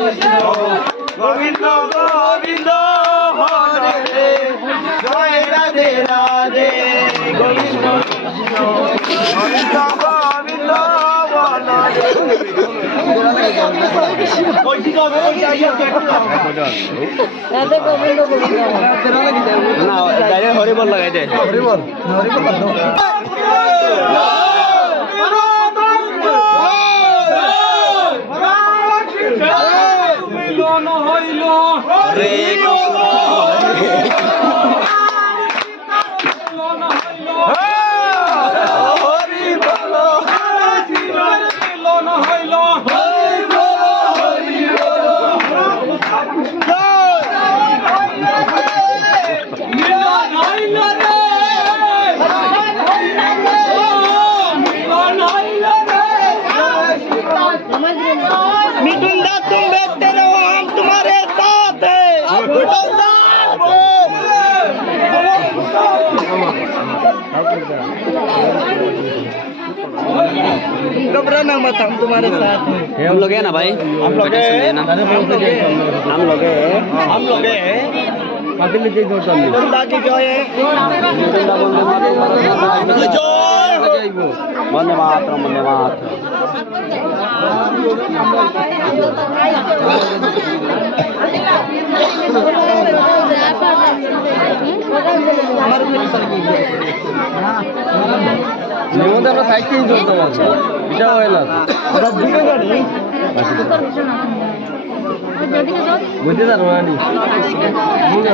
গোবিন্দ গোবিন্দ হরে হরে জয় রাধে রাধে গোবিন্দ গোবিন্দ গোবিন্দ হরি বল লাগাই দে হরি বল হইল রে मिटूंगा तुम बैठते रहो हम तुम्हारे साथ घबराना मत हम तुम्हारे साथ हैं हम लोग है ना भाई हम लोग है वंदे मातरम वंदे मातरम আমরা সাইকেল চলতে পারবো এটা হইলাম বুঝতে পারবো না